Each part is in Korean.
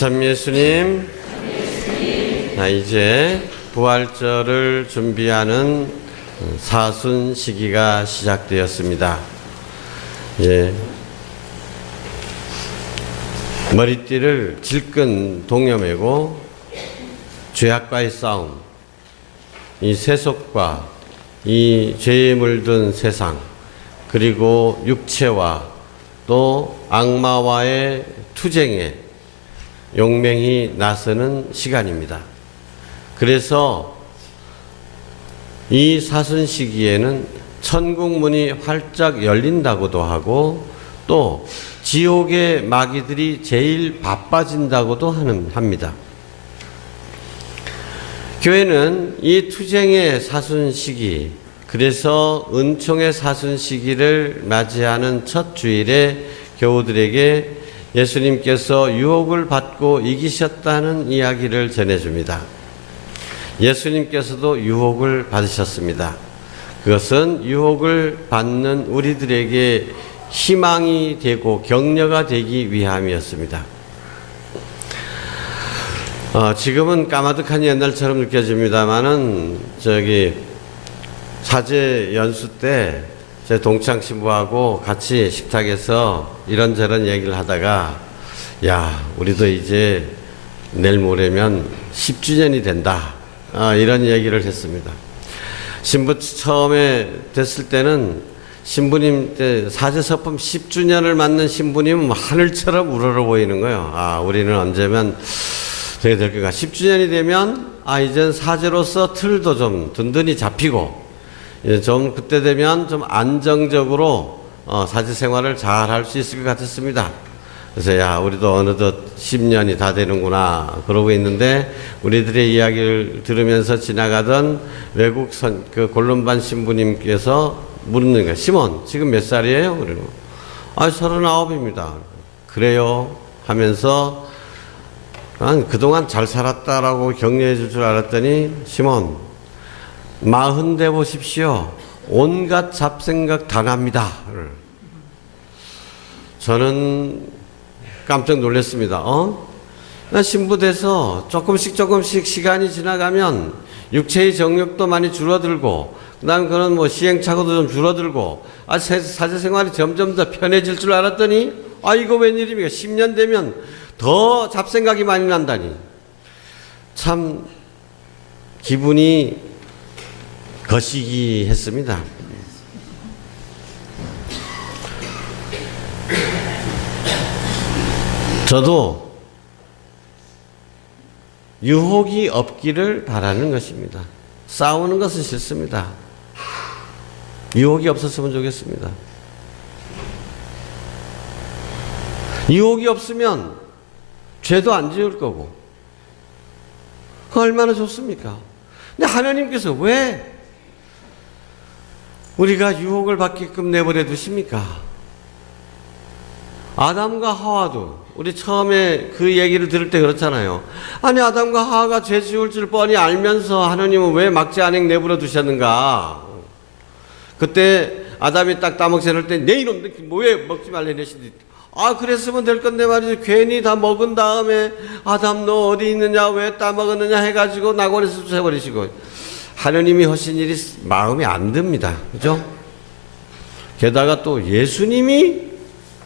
참 예수님, 이제 부활절을 준비하는 사순 시기가 시작되었습니다. 머리띠를 질끈 동여매고 죄악과의 싸움, 이 세속과 이 죄에 물든 세상, 그리고 육체와 또 악마와의 투쟁에 용맹히 나서는 시간입니다. 그래서 이 사순 시기에는 천국 문이 활짝 열린다고도 하고 또 지옥의 마귀들이 제일 바빠진다고도 합니다. 교회는 이 투쟁의 사순 시기, 그래서 은총의 사순 시기를 맞이하는 첫 주일에 교우들에게 예수님께서 유혹을 받고 이기셨다는 이야기를 전해줍니다. 예수님께서도 유혹을 받으셨습니다. 그것은 유혹을 받는 우리들에게 희망이 되고 격려가 되기 위함이었습니다. 지금은 까마득한 옛날처럼 느껴집니다만은 사제 연수 때 제 동창 신부하고 같이 식탁에서 이런저런 얘기를 하다가 우리도 이제 내일 모레면 10주년이 된다, 이런 얘기를 했습니다. 신부 처음에 됐을 때는 신부님 때 사제 서품 10주년을 맞는 신부님은 하늘처럼 우러러 보이는 거예요. 우리는 언제면 저게 될 건가. 10주년이 되면 이젠 사제로서 틀도 좀 든든히 잡히고 좀 그때 되면 좀 안정적으로 사제 생활을 잘 할 수 있을 것 같았습니다. 그래서 우리도 어느덧 10년이 다 되는구나 그러고 있는데, 우리들의 이야기를 들으면서 지나가던 외국 골룸반 신부님께서 묻는 거예요. 시몬 지금 몇 살이에요? 그러는 39입니다. 그래요? 하면서 그동안 잘 살았다라고 격려해 줄 줄 알았더니, 시몬 40 돼 보십시오. 온갖 잡생각 다 납니다. 저는 깜짝 놀랐습니다. 나 신부 돼서 조금씩 시간이 지나가면 육체의 정욕도 많이 줄어들고, 그 다음에 그런 시행착오도 좀 줄어들고, 사제 생활이 점점 더 편해질 줄 알았더니, 이거 웬일입니까? 10년 되면 더 잡생각이 많이 난다니. 참, 기분이 거시기했습니다. 저도 유혹이 없기를 바라는 것입니다. 싸우는 것은 싫습니다. 유혹이 없었으면 좋겠습니다. 유혹이 없으면 죄도 안 지을 거고, 얼마나 좋습니까? 근데 하나님께서 왜 우리가 유혹을 받게끔 내버려 두십니까? 아담과 하와도 우리 처음에 그 얘기를 들을 때 그렇잖아요. 아담과 하와가 죄 지을 줄 뻔히 알면서 하나님은 왜 막지 않게 내버려 두셨는가? 그때 아담이 딱 따먹지 않을 때, 내 이놈 왜 먹지 말래 내시지? 그랬으면 될 건데 말이지. 괜히 다 먹은 다음에 아담 너 어디 있느냐, 왜 따먹었느냐 해가지고 낙원에서 쫓아버리시고. 하느님이 하신 일이 마음에 안 듭니다. 그죠? 게다가 또 예수님이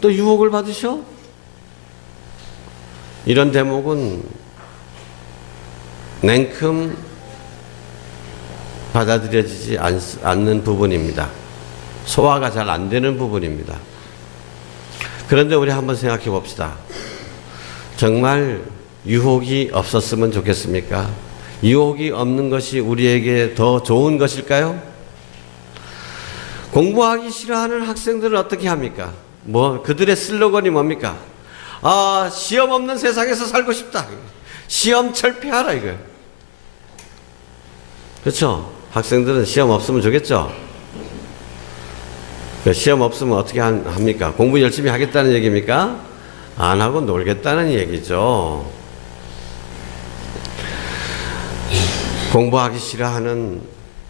또 유혹을 받으셔? 이런 대목은 냉큼 받아들여지지 않는 부분입니다. 소화가 잘 안 되는 부분입니다. 그런데 우리 한번 생각해 봅시다. 정말 유혹이 없었으면 좋겠습니까? 유혹이 없는 것이 우리에게 더 좋은 것일까요? 공부하기 싫어하는 학생들은 어떻게 합니까? 그들의 슬로건이 뭡니까? 시험 없는 세상에서 살고 싶다. 시험 철폐하라, 이거. 그렇죠? 학생들은 시험 없으면 좋겠죠? 시험 없으면 어떻게 합니까? 공부 열심히 하겠다는 얘기입니까? 안 하고 놀겠다는 얘기죠. 공부하기 싫어하는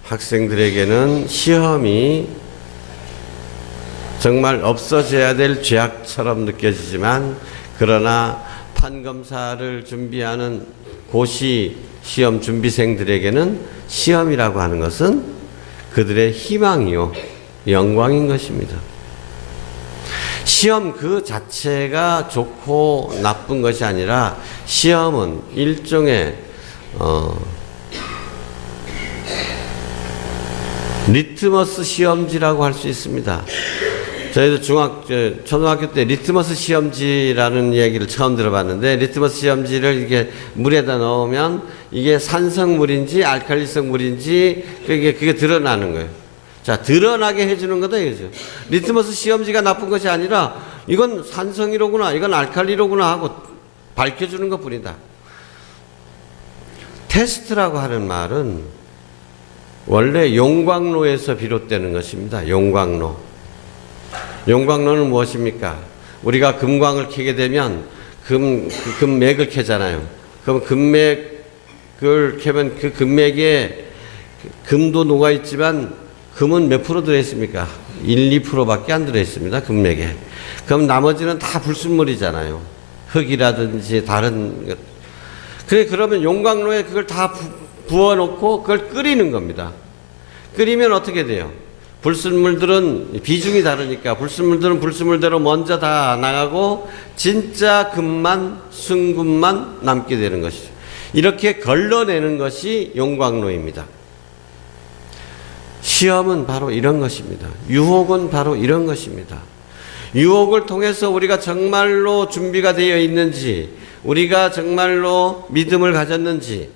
학생들에게는 시험이 정말 없어져야 될 죄악처럼 느껴지지만, 그러나 판검사를 준비하는 고시 시험 준비생들에게는 시험이라고 하는 것은 그들의 희망이요 영광인 것입니다. 시험 그 자체가 좋고 나쁜 것이 아니라 시험은 일종의 리트머스 시험지라고 할 수 있습니다. 저희도 초등학교 때 리트머스 시험지라는 얘기를 처음 들어봤는데, 리트머스 시험지를 이게 물에다 넣으면 이게 산성물인지 알칼리성 물인지 그게 드러나는 거예요. 자, 드러나게 해주는 거다 이거죠. 리트머스 시험지가 나쁜 것이 아니라 이건 산성이로구나, 이건 알칼리로구나 하고 밝혀주는 것 뿐이다. 테스트라고 하는 말은 원래 용광로에서 비롯되는 것입니다. 용광로. 용광로는 무엇입니까? 우리가 금광을 캐게 되면 금맥을 캐잖아요. 그럼 금맥을 캐면 그 금맥에 금도 녹아 있지만 금은 몇 프로 들어있습니까? 1, 2%밖에 안 들어있습니다. 금맥에. 그럼 나머지는 다 불순물이잖아요. 흙이라든지 다른 것. 그러면 용광로에 그걸 다 부어놓고 그걸 끓이는 겁니다. 끓이면 어떻게 돼요? 불순물들은 비중이 다르니까 불순물들은 불순물대로 먼저 다 나가고 진짜 금만, 순금만 남게 되는 것이죠. 이렇게 걸러내는 것이 용광로입니다. 시험은 바로 이런 것입니다. 유혹은 바로 이런 것입니다. 유혹을 통해서 우리가 정말로 준비가 되어 있는지, 우리가 정말로 믿음을 가졌는지,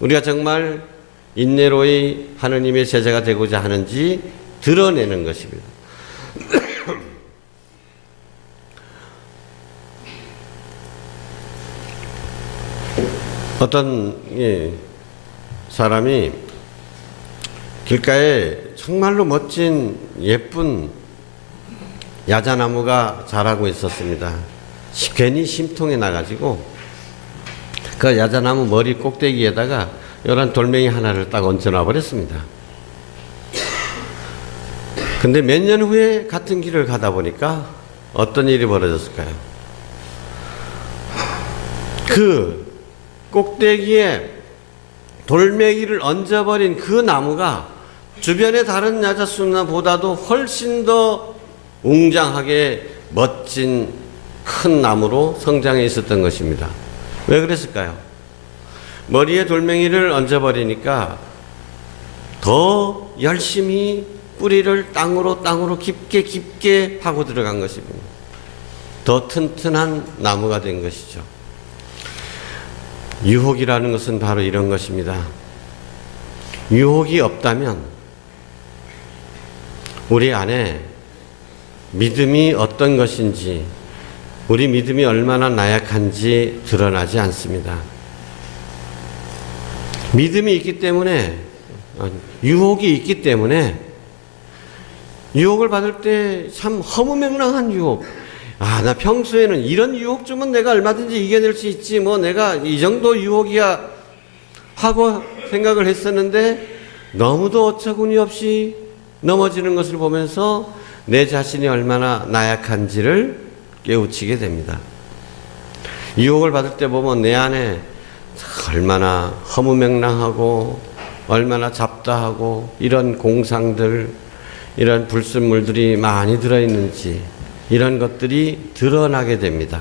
우리가 정말 인내로의 하느님의 제자가 되고자 하는지 드러내는 것입니다. 어떤 사람이 길가에 정말로 멋진 예쁜 야자나무가 자라고 있었습니다. 괜히 심통이 나가지고 그 야자나무 머리 꼭대기에다가 이런 돌멩이 하나를 딱 얹어놔 버렸습니다. 근데 몇 년 후에 같은 길을 가다 보니까 어떤 일이 벌어졌을까요? 그 꼭대기에 돌멩이를 얹어버린 그 나무가 주변의 다른 야자수나보다도 훨씬 더 웅장하게 멋진 큰 나무로 성장해 있었던 것입니다. 왜 그랬을까요? 머리에 돌멩이를 얹어버리니까 더 열심히 뿌리를 땅으로 깊게 파고 들어간 것입니다. 더 튼튼한 나무가 된 것이죠. 유혹이라는 것은 바로 이런 것입니다. 유혹이 없다면 우리 안에 믿음이 어떤 것인지, 우리 믿음이 얼마나 나약한지 드러나지 않습니다. 믿음이 있기 때문에, 유혹이 있기 때문에, 유혹을 받을 때 참 허무맹랑한 유혹. 나 평소에는 이런 유혹 주면 내가 얼마든지 이겨낼 수 있지, 뭐 내가 이 정도 유혹이야 하고 생각을 했었는데, 너무도 어처구니 없이 넘어지는 것을 보면서 내 자신이 얼마나 나약한지를 깨우치게 됩니다. 유혹을 받을 때 보면 내 안에 얼마나 허무맹랑하고 얼마나 잡다하고 이런 공상들, 이런 불순물들이 많이 들어있는지 이런 것들이 드러나게 됩니다.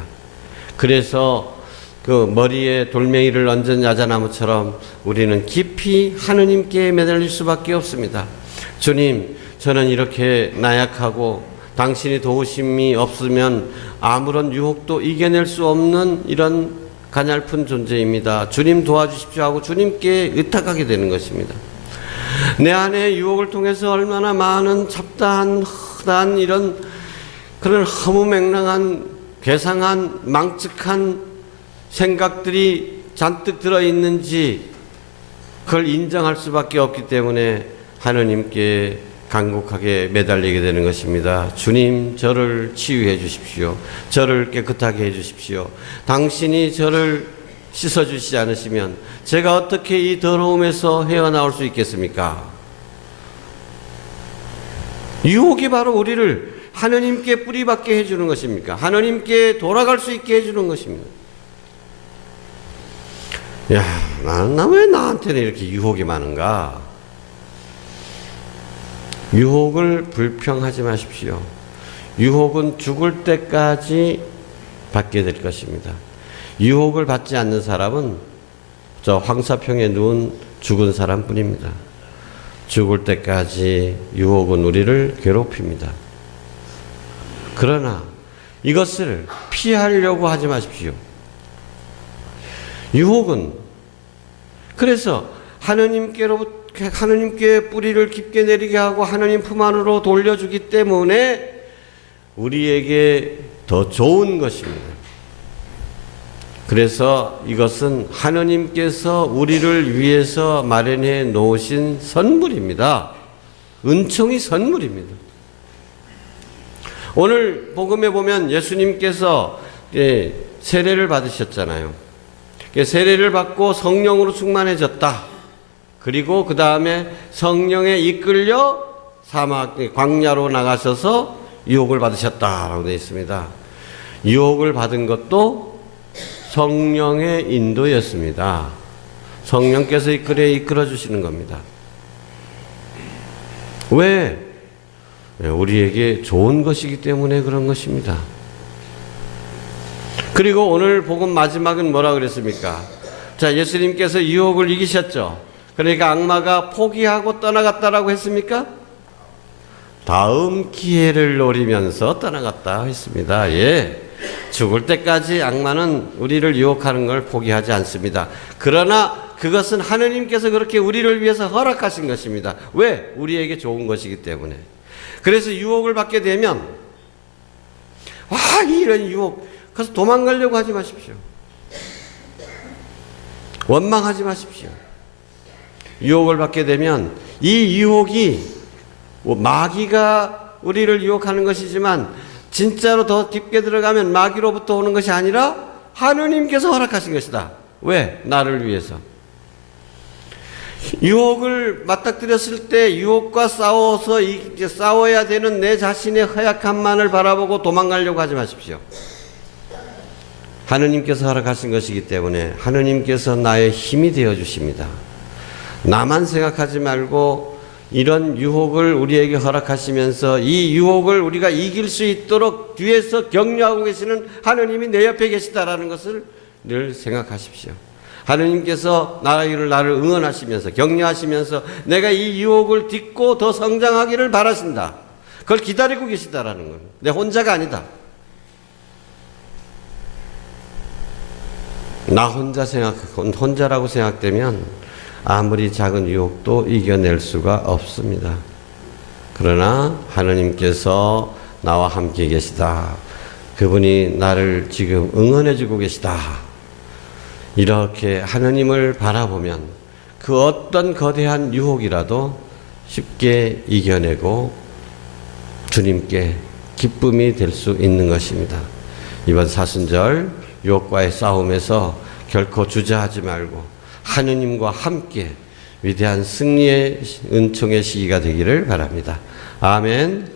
그래서 그 머리에 돌멩이를 얹은 야자나무처럼 우리는 깊이 하느님께 매달릴 수밖에 없습니다. 주님, 저는 이렇게 나약하고 당신이 도우심이 없으면 아무런 유혹도 이겨낼 수 없는 이런 가냘픈 존재입니다. 주님 도와주십시오 하고 주님께 의탁하게 되는 것입니다. 내 안에 유혹을 통해서 얼마나 많은 잡다한 허다한 이런 그런 허무맹랑한 괴상한 망측한 생각들이 잔뜩 들어있는지 그걸 인정할 수밖에 없기 때문에 하느님께 간곡하게 매달리게 되는 것입니다. 주님, 저를 치유해 주십시오. 저를 깨끗하게 해 주십시오. 당신이 저를 씻어주시지 않으시면 제가 어떻게 이 더러움에서 헤어나올 수 있겠습니까? 유혹이 바로 우리를 하나님께 뿌리박게 해주는 것입니까? 하나님께 돌아갈 수 있게 해주는 것입니다. 야, 나 왜 나한테는 이렇게 유혹이 많은가? 유혹을 불평하지 마십시오. 유혹은 죽을 때까지 받게 될 것입니다. 유혹을 받지 않는 사람은 저 황사평에 누운 죽은 사람뿐입니다. 죽을 때까지 유혹은 우리를 괴롭힙니다. 그러나 이것을 피하려고 하지 마십시오. 유혹은 그래서 하나님께 뿌리를 깊게 내리게 하고 하나님 품 안으로 돌려주기 때문에 우리에게 더 좋은 것입니다. 그래서 이것은 하나님께서 우리를 위해서 마련해 놓으신 선물입니다. 은총이 선물입니다. 오늘 복음에 보면 예수님께서 세례를 받으셨잖아요. 세례를 받고 성령으로 충만해졌다. 그리고 그 다음에 성령에 이끌려 광야로 나가셔서 유혹을 받으셨다라고 되어 있습니다. 유혹을 받은 것도 성령의 인도였습니다. 성령께서 이끌어 주시는 겁니다. 왜? 우리에게 좋은 것이기 때문에 그런 것입니다. 그리고 오늘 복음 마지막은 뭐라 그랬습니까? 자, 예수님께서 유혹을 이기셨죠. 그러니까 악마가 포기하고 떠나갔다라고 했습니까? 다음 기회를 노리면서 떠나갔다 했습니다. 예. 죽을 때까지 악마는 우리를 유혹하는 걸 포기하지 않습니다. 그러나 그것은 하느님께서 그렇게 우리를 위해서 허락하신 것입니다. 왜? 우리에게 좋은 것이기 때문에. 그래서 유혹을 받게 되면 이런 유혹 그래서 도망가려고 하지 마십시오. 원망하지 마십시오. 유혹을 받게 되면 이 유혹이 마귀가 우리를 유혹하는 것이지만 진짜로 더 깊게 들어가면 마귀로부터 오는 것이 아니라 하느님께서 허락하신 것이다. 왜? 나를 위해서. 유혹을 맞닥뜨렸을 때 유혹과 싸워야 되는 내 자신의 허약함만을 바라보고 도망가려고 하지 마십시오. 하느님께서 허락하신 것이기 때문에 하느님께서 나의 힘이 되어 주십니다. 나만 생각하지 말고 이런 유혹을 우리에게 허락하시면서 이 유혹을 우리가 이길 수 있도록 뒤에서 격려하고 계시는 하느님이 내 옆에 계시다라는 것을 늘 생각하십시오. 하느님께서 나를 응원하시면서 격려하시면서 내가 이 유혹을 딛고 더 성장하기를 바라신다. 그걸 기다리고 계시다라는 겁니다. 내 혼자가 아니다. 나 혼자라고 생각되면 아무리 작은 유혹도 이겨낼 수가 없습니다. 그러나 하느님께서 나와 함께 계시다. 그분이 나를 지금 응원해주고 계시다. 이렇게 하느님을 바라보면 그 어떤 거대한 유혹이라도 쉽게 이겨내고 주님께 기쁨이 될 수 있는 것입니다. 이번 사순절 유혹과의 싸움에서 결코 주저하지 말고 하느님과 함께 위대한 승리의 은총의 시기가 되기를 바랍니다. 아멘.